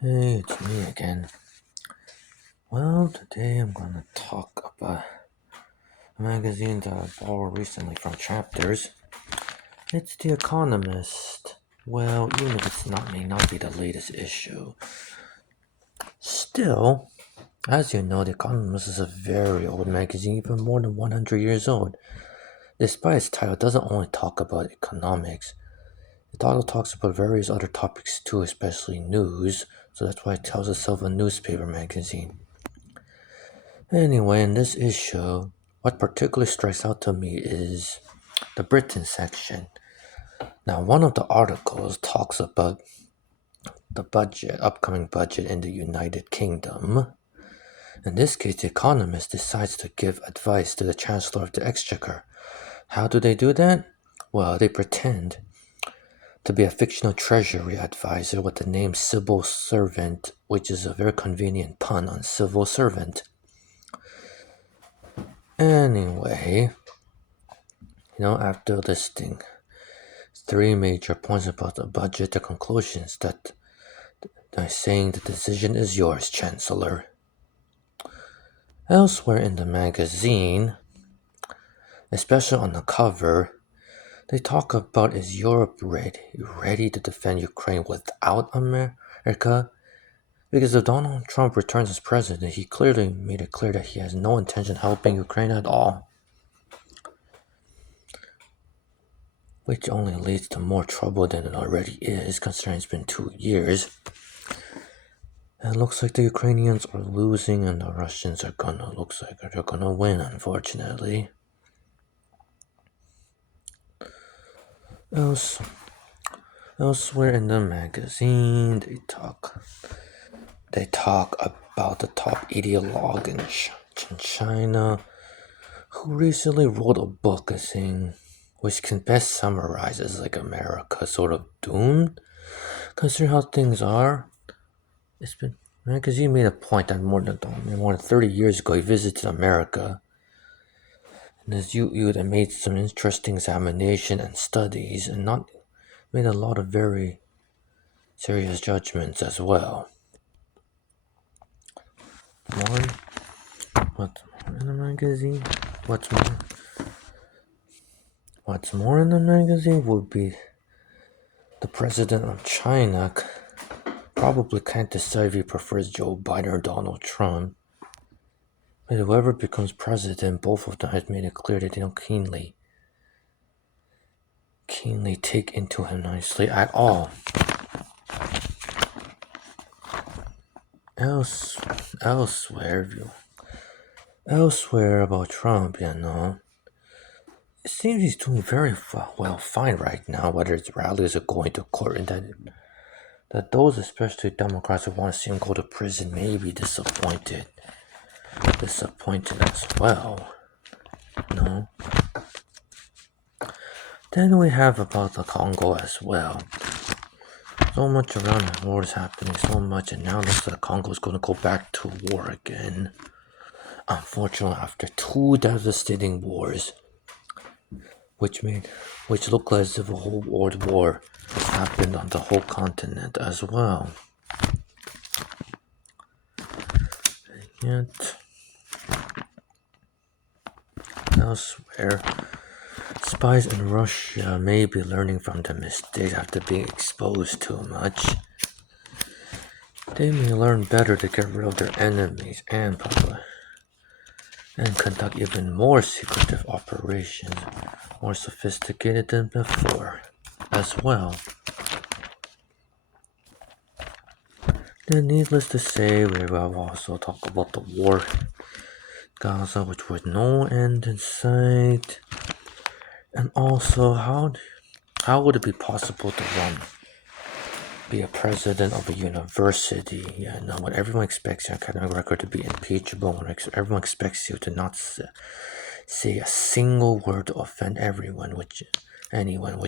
Hey, it's me again. Well, today I'm gonna talk about a magazine that I borrowed recently from Chapters. It's The Economist. Well, even if it's not may not be the latest issue, still, as you know, The Economist is a very old magazine, even more than 100 years old. Despite its title, it doesn't only talk about economics. It also talks about various other topics too, especially news. So that's why it tells itself a newspaper magazine. Anyway, in this issue, what particularly strikes out to me is the Britain section. Now, one of the articles talks about the upcoming budget in the United Kingdom. In this case, the economist decides to give advice to the Chancellor of the Exchequer. How do they do that? Well, they pretend to be a fictional treasury advisor with the name civil servant, which is a very convenient pun on civil servant. Anyway, after listing three major points about the budget, the conclusions that they're saying the decision is yours, Chancellor. Elsewhere in the magazine, especially on the cover, they talk about is Europe ready to defend Ukraine without America? Because if Donald Trump returns as president, he clearly made it clear that he has no intention of helping Ukraine at all, which only leads to more trouble than it already is, considering it's been 2 years. It looks like the Ukrainians are losing and the Russians looks like they're gonna win, unfortunately. Else, Elsewhere in the magazine, they talk about the top ideologue in China who recently wrote a book saying which can best summarize as like America sort of doomed. Considering how things are, it's been because he made a point that more than 30 years ago he visited America. And as you had made some interesting examination and studies and not made a lot of very serious judgments as well. More what's more in the magazine? What's more what's more in the magazine would be the president of China probably can't decide if he prefers Joe Biden or Donald Trump. But whoever becomes president, both of them have made it clear that they don't keenly take into him nicely at all. Elsewhere, Elsewhere about Trump, it seems he's doing very fine right now, whether it's rallies or going to court, and that those, especially Democrats who want to see him go to prison, may be disappointed as well. No. Then we have about the Congo as well. So much around the world is happening, so much, and now looks like Congo is going to go back to war again. Unfortunately, after two devastating wars, which looked as if a whole world war happened on the whole continent as well. Yet, elsewhere, spies in Russia may be learning from their mistakes after being exposed too much. They may learn better to get rid of their enemies and conduct even more secretive operations, more sophisticated than before, as well. Then, needless to say, we will also talk about the war in Gaza, which with no end in sight, and also how would it be possible to be a president of a university? When everyone expects your academic record to be impeachable, when everyone expects you to not say a single word to offend anyone, which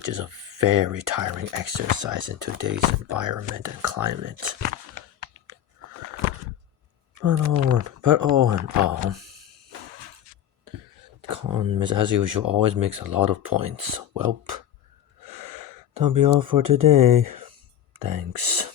is a very tiring exercise in today's environment and climate. But all in all, economist, as usual, always makes a lot of points. Welp, that'll be all for today. Thanks.